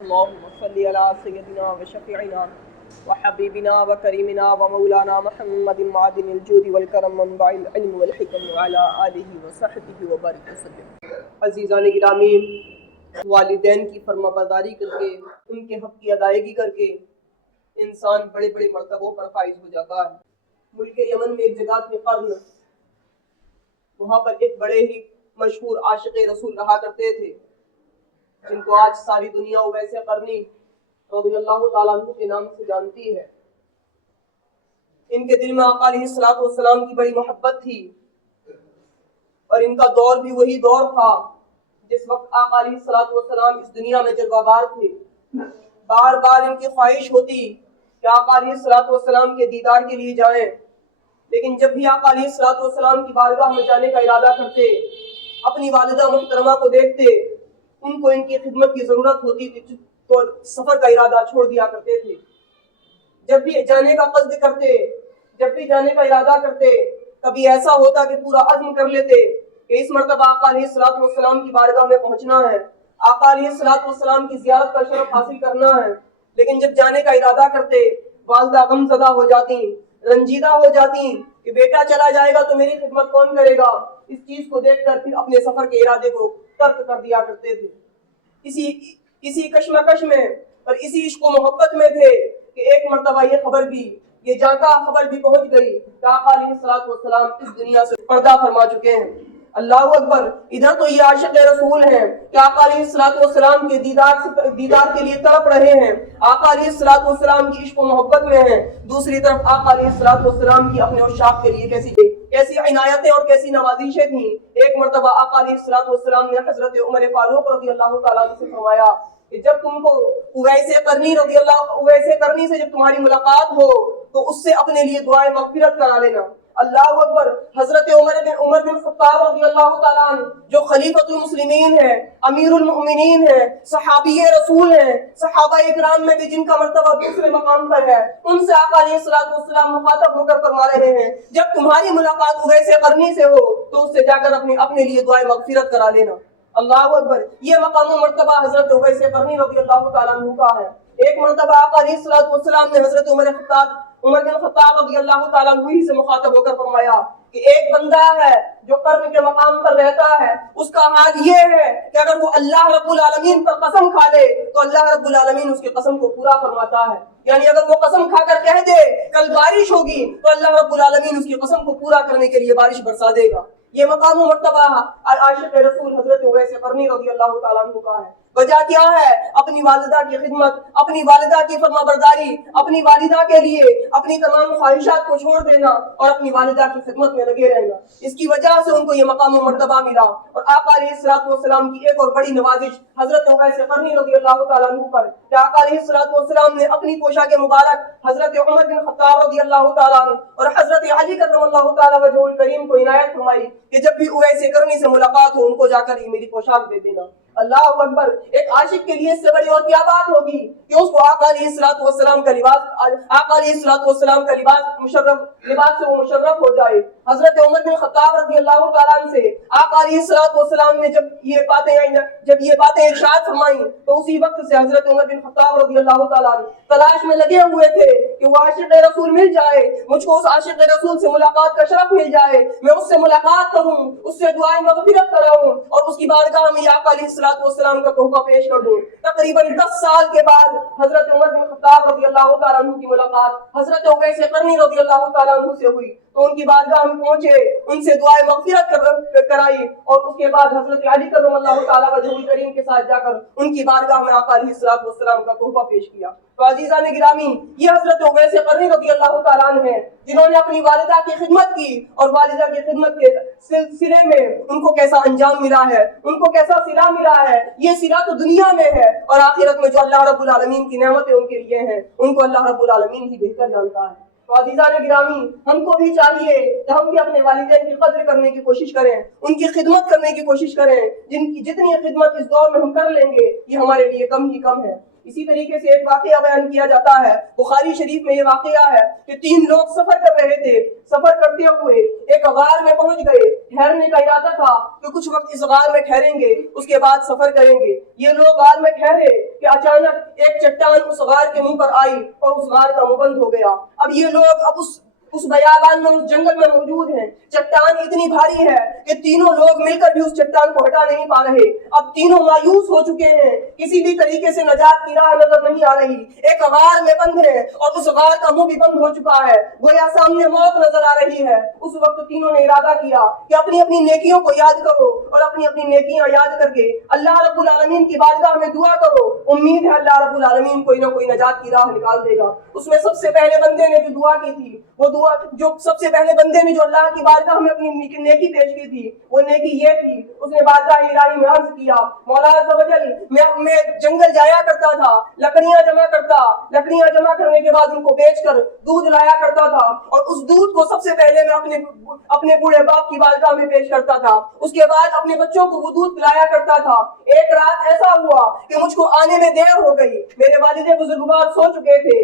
اللهم صل على سيدنا وشفيعنا وحبيبنا وكريمنا ومولانا محمد معدن الجود والكرم منبع العلم والحكم وعلى آلہ وصحبہ وبارک وسلم۔ عزیزان گرامی، والدین کی فرما برداری کر کے، ان کے حق کی ادائیگی کر کے انسان بڑے بڑے مرتبوں پر فائز ہو جاتا ہے۔ ملک یمن میں ایک جگہ تھی قرن، وہاں پر ایک بڑے ہی مشہور عاشق رسول رہا کرتے تھے، جن کو آج ساری دنیا اویس قرنی رضی اللہ تعالیٰ عنہ کے نام سے جانتی ہے۔ ان کے دل میں آقا علیہ الصلوۃ والسلام کی بڑی محبت تھی، اور ان کا دور بھی وہی دور تھا جس وقت آقا علیہ الصلوۃ والسلام اس دنیا میں جلوہ بار تھے۔ بار بار ان کی خواہش ہوتی کہ آقا علیہ الصلوۃ والسلام کے دیدار کے لیے جائیں، لیکن جب بھی آقا علیہ الصلوۃ والسلام کی بارگاہ میں جانے کا ارادہ کرتے، اپنی والدہ محترمہ کو دیکھتے، ان کو ان کی خدمت کی ضرورت ہوتی تھی تو سفر کا ارادہ چھوڑ دیا کرتے تھے۔ جب بھی جانے کا قصد کرتے، جب بھی جانے کا ارادہ کرتے، کبھی ایسا ہوتا کہ پورا عزم کر لیتے کہ اس مرتبہ آقا علیہ الصلوۃ والسلام کی بارگاہ میں پہنچنا ہے، آقا علیہ الصلوۃ والسلام کی زیارت کا شرف حاصل کرنا ہے، لیکن جب جانے کا ارادہ کرتے، والدہ غم زدہ ہو جاتی، رنجیدہ ہو جاتی کہ بیٹا چلا جائے گا تو میری خدمت کون کرے گا۔ اس چیز کو دیکھ کر پھر اپنے سفر کے ارادے کو ترک کر دیا کرتے تھے۔ اسی کشمکش میں اور اسی عشق و محبت میں تھے کہ ایک مرتبہ یہ جانتا خبر بھی پہنچ گئی کہ آقا علیہ الصلوۃ والسلام اس دنیا سے پردہ فرما چکے ہیں۔ اللہ اکبر! ادھر تو یہ عاشق رسول ہیں کہ آقا علیہ الصلوۃ والسلام کے دیدار کے لیے تڑپ رہے ہیں، آقا علیہ الصلوۃ والسلام کی عشق و محبت میں ہیں، دوسری طرف آقا علیہ الصلوۃ والسلام کی اپنے عشاق کے لیے کیسی عنایتیں اور کیسی نوازشیں تھیں۔ ایک مرتبہ آقا علیہ الصلوۃ والسلام نے حضرت عمر فاروق رضی اللہ تعالیٰ عنہ سے فرمایا کہ جب تم کو اویس قرنی سے جب تمہاری ملاقات ہو تو اس سے اپنے لیے دعائیں مغفرت کرا لینا۔ اللہ اکبر! حضرت عمر بن خطاب رضی اللہ تعالیٰ عنہ جو خلیفۃ المسلمین ہیں، امیر المؤمنین ہیں، صحابی رسول ہیں، صحابہ اکرام میں بھی جن کا مرتبہ دوسرے مقام پر ہے، ان سے آقا علیہ الصلوۃ والسلام مخاطب ہو کر فرما رہے ہیں جب تمہاری ملاقات اویس قرنی سے ہو تو اس سے جا کر اپنے لیے دعائیں مغفرت کرا لینا۔ اللہ اکبر! یہ مقام و مرتبہ حضرت اویس قرنی رضی اللہ تعالیٰ عنہ کا ہے۔ ایک مرتبہ آقا علیہ الصلوۃ والسلام نے حضرت عمر بن خطاب رضی اللہ تعالیٰ عنہ ہی سے مخاطب ہو کر فرمایا کہ ایک بندہ ہے جو قرن کے مقام پر رہتا ہے، اس کا حال یہ ہے کہ اگر وہ اللہ رب العالمین پر قسم کھا لے تو اللہ رب العالمین اس کی قسم کو پورا فرماتا ہے۔ یعنی اگر وہ قسم کھا کر کہہ دے کل بارش ہوگی تو اللہ رب العالمین اس کی قسم کو پورا کرنے کے لیے بارش برسا دے گا۔ یہ مقام و مرتبہ عاشق رسول حضرت اویس قرنی رضی اللہ تعالیٰ عنہ کا ہے۔ وجہ کیا ہے؟ اپنی والدہ کی خدمت، اپنی والدہ کی فرما برداری، اپنی والدہ کے لیے اپنی تمام خواہشات کو چھوڑ دینا اور اپنی والدہ کی خدمت میں لگے رہنا۔ اس کی وجہ سے ان کو یہ مقام و مرتبہ ملا۔ اور آقا علیہ الصلوۃ والسلام کی ایک اور بڑی نوازش حضرت اویس قرنی رضی اللہ تعالیٰ عنہ پر کہ آقا علیہ الصلوۃ والسلام نے اپنی پوشاک مبارک حضرت عمر بن خطاب رضی اللہ تعالیٰ عنہ اور حضرت علی کرم اللہ تعالیٰ وجہہ الکریم کو عنایت فرمائی کہ جب بھی اویس قرنی سے ملاقات ہو ان کو جا کر یہ میری پوشاک دے دینا۔ اللہ اکبر! ایک عاشق کے لیے اس سے بڑی اور کیا بات ہوگی کہ اس کو آقا علیہ الصلوۃ والسلام کا لباس سے وہ مشرف ہو جائے۔ حضرت عمر بن خطاب رضی اللہ تعالیٰ عنہ سے آقا علیہ الصلوۃ والسلام نے جب یہ باتیں ارشاد فرمائیں تو اسی وقت سے حضرت عمر بن خطاب رضی اللہ تعالیٰ عنہ تلاش میں لگے ہوئے تھے کہ وہ عاشق رسول مل جائے، مجھ کو اس عاشق رسول سے ملاقات کا شرف مل جائے، میں اس سے ملاقات کروں، اس سے دعائیں مغفرت کراؤں اور اس کی بارگاہ میں آقا علیہ الصلوۃ والسلام کا تحفہ پیش کر دوں۔ تقریباً 10 سال کے بعد حضرت عمر بن خطاب رضی اللہ تعالیٰ عنہ کی ملاقات حضرت اویس قرنی رضی اللہ تعالیٰ عنہ سے ہوئی تو ان کی بارگاہ میں پہنچے، ان سے دعائیں مغفرت کرائی اور اس کے بعد حضرت علی کرم اللہ تعالیٰ وجہہ الکریم کے ساتھ جا کر ان کی بارگاہ میں آقا علیہ الصلوۃ والسلام کا تحفہ پیش کیا۔ تو عزیزان گرامی، یہ حضرت اویس قرنی رضی اللہ تعالیٰ عنہ ہیں جنہوں نے اپنی والدہ کی خدمت کی اور والدہ کی خدمت کے سلسلے میں ان کو کیسا انجام ملا ہے، ان کو کیسا صلہ ملا ہے۔ یہ صلہ تو دنیا میں ہے اور آخرت میں جو اللہ رب العالمین کی نعمتیں ان کے لیے ہیں ان کو اللہ رب العالمین ہی بہتر جانتا ہے۔ تو عزیزان گرامی، ہم کو بھی چاہیے کہ ہم بھی اپنے والدین کی قدر کرنے کی کوشش کریں، ان کی خدمت کرنے کی کوشش کریں۔ جن کی جتنی خدمت اس دور میں ہم کر لیں گے یہ ہمارے لیے کم ہی کم ہے۔ اسی طریقے سے ایک واقعہ بیان کیا جاتا ہے، بخاری شریف میں یہ واقعہ ہے کہ 3 لوگ سفر کر رہے تھے، سفر کرتے ہوئے ایک غار میں پہنچ گئے، ٹھہرنے کا ارادہ تھا کہ کچھ وقت اس غار میں ٹھہریں گے، اس کے بعد سفر کریں گے۔ یہ لوگ غار میں ٹھہرے کہ اچانک ایک چٹان اس غار کے منہ پر آئی اور اس غار کا منہ بند ہو گیا۔ اب یہ لوگ اس بیابان میں، اس جنگل میں موجود ہیں، چٹان اتنی بھاری ہے کہ تینوں لوگ مل کر بھی اس چٹان کو ہٹا نہیں پا رہے۔ اب تینوں مایوس ہو چکے ہیں، کسی بھی طریقے سے نجات کی راہ نظر نہیں آ رہی، ایک غار میں بند ہے اور اس غار کا منہ بھی بند ہو چکا ہے، گویا سامنے موت نظر آ رہی ہے۔ اس وقت تینوں نے ارادہ کیا کہ اپنی اپنی نیکیوں کو یاد کرو اور اپنی اپنی نیکیاں یاد کر کے اللہ رب العالمین کی بارگاہ میں دعا کرو، امید ہے اللہ رب العالمین کوئی نہ کوئی نجات کی راہ نکال دے گا۔ اس میں سب سے پہلے بندے نے جو دعا کی تھی، وہ دعا جو سب سے پہلے بندے نے جو اللہ کی بارگاہ میں اپنی نیکی پیش کی تھی، وہ نیکی یہ تھی، اس نے بارگاہ الہی میں عرض کیا، مولا عز و جل، میں جنگل جایا کرتا تھا، لکڑیاں جمع کرنے کے بعد ان کو بیچ کر دودھ لایا کرتا تھا، اور اس دودھ کو سب سے پہلے میں اپنے بوڑھے باپ کی بارگاہ میں پیش کرتا تھا، اس کے بعد اپنے بچوں کو وہ دودھ پلایا کرتا تھا۔ ایک رات ایسا ہوا کہ مجھ کو آنے میں دیر ہو گئی، میرے والد بزرگوار سو چکے تھے،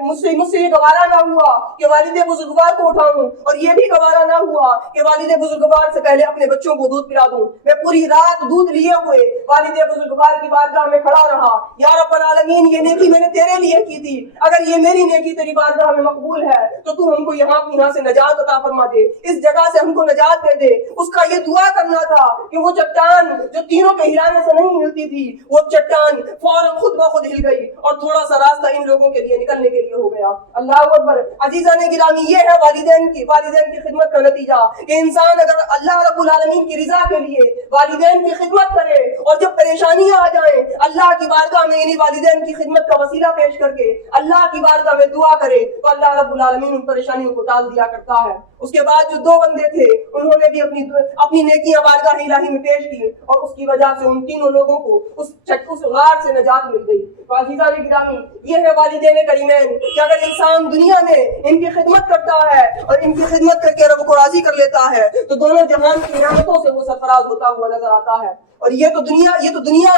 مجھ سے یہ گوارا نہ ہوا کہ والد بزرگوار کو اٹھاؤں، اور یہ بھی گوارا نہ ہوا کہ والد بزرگوار سے پہلے اپنے بچوں کو دودھ پلا دوں۔ میں پوری رات دودھ لیے ہوئے والد بزرگوار کی بارگاہ میں کھڑا رہا، یا رب العالمین، یہ نیکی میں نے تیرے لیے کی تھی، اگر یہ میری نیکی تیری بارگاہ میں مقبول ہے تو تو ہم کو یہاں سے نجات عطا فرما دے، اس جگہ سے ہم کو نجات دے دے۔ اس کا یہ دعا کرنا تھا کہ وہ چٹان جو تینوں کے ہلانے سے نہیں ہلتی تھی، وہ چٹان فوراً خود بخود ہل گئی اور تھوڑا سا راستہ ان لوگوں کے لیے نکلنے کے لیے ہو گیا۔ اللہ اکبر۔ عزیزان گرامی، یہ ہے والدین کی خدمت کا نتیجہ کہ انسان اگر اللہ رب العالمین کی رضا کے لیے والدین کی خدمت کرے، اور جب پریشانیاں آ جائیں اللہ کی بارگاہ میں انہی والدین کی خدمت کا وسیلہ پیش کر کے اللہ کی بارگاہ میں دعا کرے تو اللہ رب العالمین ان پریشانیوں کو ٹال دیا کرتا ہے۔ اس کے بعد جو 2 بندے تھے، انہوں نے بھی اپنی نیکیاں بارگاہ الہی میں پیش کی، اور اس کی وجہ سے ان تینوں لوگوں کو اس غار سے نجات مل گئی۔ تو عزیزان گرامی، یہ ہے والدین کریمین کہ اگر انسان دنیا میں ان کی خدمت کرتا ہے اور ان کی خدمت کر کے رب کو راضی کر لیتا ہے تو دونوں جہان کی نعمتوں سے وہ سرفراز ہوتا ہوا نظر آتا ہے۔ اور یہ تو دنیا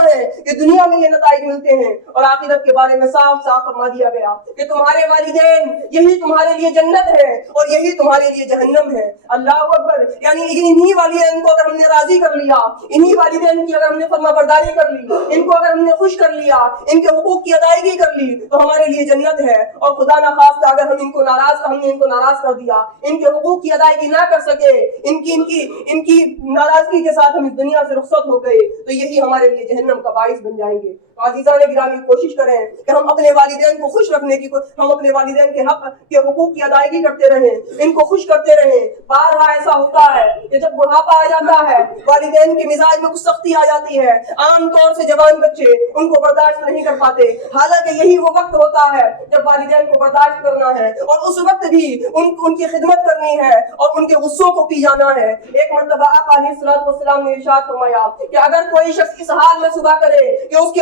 ہے کہ دنیا میں یہ نتائج ملتے ہیں، اور آخرت کے بارے میں صاف صاف فرما دیا گیا کہ تمہارے والدین یہی تمہارے لیے جنت ہے اور یہی تمہارے لیے جہنم ہے۔ اللہ اکبر۔ یعنی انہی والدین کو اگر ہم نے راضی کر لیا، انہی والدین کی اگر ہم نے فرما برداری کر لی، ان کو اگر ہم نے خوش کر لیا، ان کے حقوق کی ادائیگی کر لی تو ہمارے لیے جنت ہے، اور خدا نخواستہ اگر ہم نے ان کو ناراض کر دیا، ان کے حقوق کی ادائیگی نہ کر سکے، ان کی ناراضگی کے ساتھ ہم اس دنیا سے رخصت ہو گئے تو یہی ہمارے لیے جہنم کا باعث بن جائیں گے۔ عزیزان گرامی، کوشش کریں کہ ہم اپنے والدین کو خوش رکھنے کی، ہم اپنے والدین کے حق کے حقوق کی ادائیگی کرتے رہیں، ان کو خوش کرتے رہیں۔ بارہا ایسا ہوتا ہے کہ جب بڑھاپا آ جاتا ہے، والدین کے مزاج میں کچھ سختی آ جاتی ہے، عام طور سے جوان بچے ان کو برداشت نہیں کر پاتے، حالانکہ یہی وہ وقت ہوتا ہے جب والدین کو برداشت کرنا ہے، اور اس وقت بھی ان کی خدمت کرنی ہے اور ان کے غصوں کو پی جانا ہے۔ ایک مرتبہ آقا علیہ الصلوۃ والسلام نے ارشاد فرمایا کہ اگر کوئی شخص اس حال میں صبح کرے کہ اس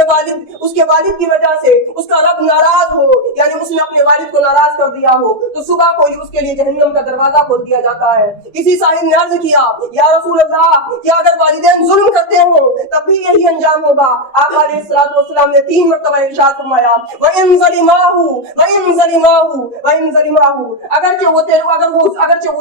کے والد کی وجہ سے اس کا رب ناراض ہو، یعنی اس نے اپنے والد کو ناراض کر دیا ہو، تو صبح کو ہی اس کے لیے جہنم کا دروازہ کھول دیا جاتا ہے۔ کسی صاحب نے عرض کیا، یا رسول اللہ، کیا اگر والدین ظلم کرتے ہوں تب بھی یہی انجام ہوگا؟ آقا علیہ الصلوۃ والسلام نے 3 مرتبہ ارشاد فرمایا، وَإِن ظَلِمَاهُ، اگرچہ وہ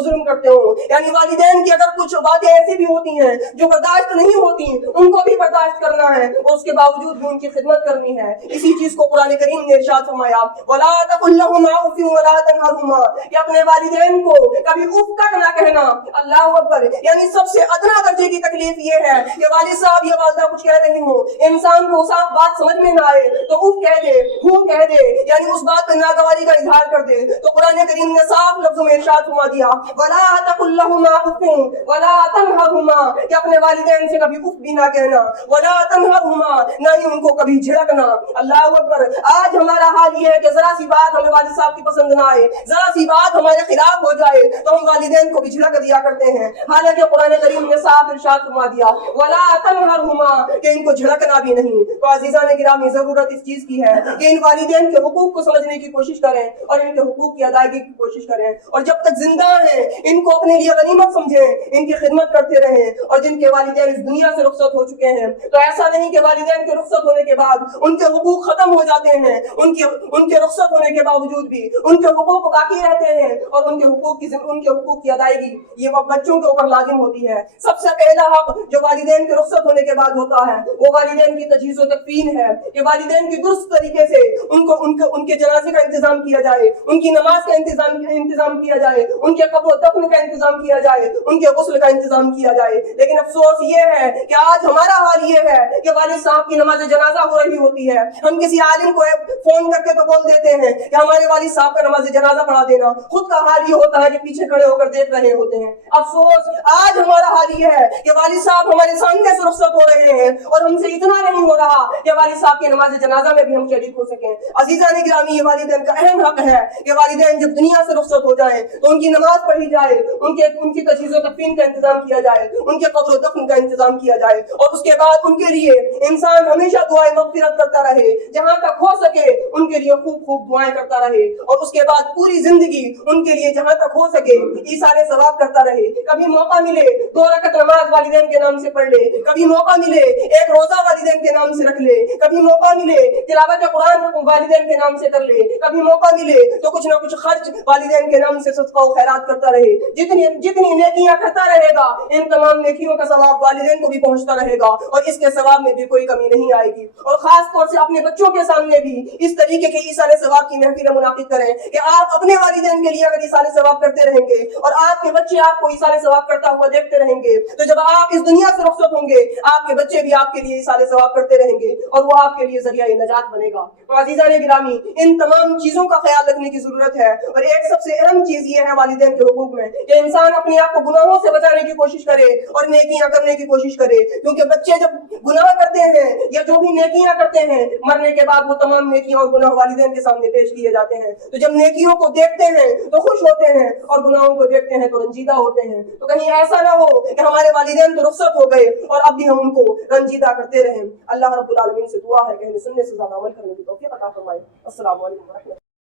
ظلم کرتے ہوں، یعنی والدین کی اگر کچھ باتیں ایسی بھی ہوتی ہیں جو برداشت نہیں ہوتی، ان کو بھی برداشت کرنا ہے اور اس کے باوجود بھی ان کی خدمت کرنی ہے۔ اسی چیز کو قرآن کریم نے ارشاد فرمایا، وَلَا تَقُل لَّهُمَا أُفٍّ وَلَا تَنْهَرْهُمَا، کہ اپنے والدین کو کبھی اف تک نہ کہنا۔ اللہ اکبر۔ یعنی سب سے ادنا درجے کی تکلیف یہ ہے کہ والد صاحب یا والدہ کچھ کہہ رہی ہوں، انسان کو صاف بات سمجھ میں نہ آئے تو اف کہہ دے، ہوں کہہ دے، یعنی اس بات پہ ناگواری کا اظہار کر دے۔ تو قرآن کریم نے صاف لفظوں میں ارشاد فرما دیا، وَلَا تَقُل لَّهُمَا أُفٍّ وَلَا تَنْهَرْهُمَا، کہ اپنے والدین سے کبھی اف بھی نہ کہنا، وَلَا تَنْهَرْهُمَا، نہ ہی ان کو کبھی جھڑکنا۔ اللہ اکبر۔ آج ہمارا حال یہ ہے کہ ذرا سی بات ہمیں والد صاحب کی پسند نہ آئے، ذرا سی بات ہمارے خلاف ہو جائے تو ہم والدین کو بھی جھڑک دیا کرتے ہیں، حالانکہ قرآن کریم نے صاف ارشاد فرما دیا، وَلَا تَنْهَرْهُمَا، کہ ان کو جھڑکنا بھی نہیں۔ تو عزیزان گرامی، ضرورت اس چیز کی ہے کہ ان والدین کے حقوق کو سمجھنے کی کوشش کریں اور ان کے حقوق کی ادائیگی کی کوشش کریں، اور جب تک زندہ ہیں ان کو اپنے لیے غنیمت سمجھیں، ان کی خدمت کرتے رہیں، اور جن کے والدین اس دنیا سے رخصت ہو چکے ہیں تو ایسا نہیں کہ والدین کے رخصت ہونے کے بعد ان کے حقوق ختم ہو جاتے ہیں، ان کے رخصت ہونے کے باوجود بھی ان کے حقوق باقی رہتے ہیں، اور ان کے حقوق کی ادائیگی یہ بچوں کے اوپر لازم ہوتی ہے۔ سب سے پہلا حق جو والدین کے رخصت ہونے کے بعد ہوتا ہے وہ والدین کی تجہیز و تکفین ہے، کہ والدین کی درست طریقے سے ان کے جنازے کا انتظام کیا جائے، ان کی نماز کا انتظام کیا جائے، ان کے قبر و دفن کا انتظام کیا جائے، ان کے غسل کا انتظام کیا جائے۔ لیکن افسوس یہ ہے کہ آج ہمارا حال یہ ہے کہ والد صاحب کی نماز جنازہ ہو رہی ہوتی ہے، ہم کسی عالم کو فون کر کے تو بول دیتے ہیں کہ ہمارے والد صاحب کا نماز جنازہ پڑھا دینا، خود کا حال یہ ہوتا ہے کہ پیچھے کھڑے ہو کر دیکھ رہے ہوتے ہیں۔ افسوس آج ہمارا حال یہ ہے کہ والد صاحب ہمارے سامنے سے رخصت ہو رہے ہیں اور ہم سے اتنا نہیں ہو رہا کہ والد صاحب کی نماز جنازہ میں بھی ہم شریک ہو سکیں۔ عزیزان گرامی، یہ والدین کا اہم حق ہے کہ والدین جب دنیا سے رخصت ہو جائیں تو ان کی نماز پڑھی جائے، ان کی تجہیز و تکفین کا انتظام کیا جائے، ان کے قبر و دفن کا انتظام کیا جائے، اور اس کے بعد ان کے لیے انسان ہمیشہ دعائیں مغفرت کرتا رہے، جہاں تک ہو سکے ان کے لیے خوب دعائیں کرتا رہے، اور اس کے بعد پوری زندگی ان کے لیے جہاں تک ہو سکے ایثار ثواب کرتا رہے۔ کبھی موقع ملے 2 رکعت نماز والدین کے نام سے پڑھ لے، کبھی موقع ملے 1 روزہ والدین کے نام سے رکھ لے، کبھی موقع ملے تلاوت قرآن والدین کے نام سے کر لے، کبھی موقع ملے تو کچھ نہ کچھ خرچ والدین کے نام سے صدقہ و خیرات کرتا رہے۔ جتنی نیکیاں کرتا رہے گا ان تمام نیکیوں کا ثواب والدین کو بھی پہنچتا رہے گا، اور اس کے ثواب میں بھی کوئی کمی نہیں آئے گی۔ اور خاص طور سے اپنے بچوں کے سامنے بھی اس طریقے کے ایثار ثواب کی محفل منعقد کریں کہ آپ اپنے والدین کے لیے اگر ایثار ثواب کرتے رہیں گے اور آپ کے بچے آپ کو ایثار ثواب کرتا ہوا دیکھتے رہیں گے تو جب آپ اس دنیا سے رخصت ہوں گے آپ کے بچے بھی آپ کے لیے ایثار ثواب کرتے رہیں گے، اور وہ آپ کے لیے ذریعہ نجات بنے گا۔ تو عزیزان گرامی، ان تمام چیزوں کا خیال رکھنے کی ضرورت ہے، اور ایک سب سے اہم چیز یہ ہے والدین کے حقوق میں کہ انسان اپنے آپ کو گناہوں سے بچانے کی کوشش کرے اور نیکیاں کرنے کی کوشش کرے، کیونکہ بچے جب گناہ کرتے ہیں یا جو بھی نیکیاں کرتے ہیں مرنے کے بعد وہ تمام نیکیاں اور گناہ والدین کے سامنے پیش کیے جاتے ہیں، تو جب نیکیوں کو دیکھتے ہیں تو خوش ہوتے ہیں اور گناہوں کو دیکھتے ہیں تو رنجیدہ ہوتے ہیں۔ تو کہیں ایسا نہ ہو کہ ہمارے والدین تو رخصت ہو گئے اور اب بھی ہم ان کو رنجیدہ کرتے رہیں۔ اللہ رب العالمین سے دعا ہے کہ ہمیں سننے سے زیادہ عمل کرنے کی توفیق عطا فرمائے۔ السلام علیکم ورحمۃ اللہ۔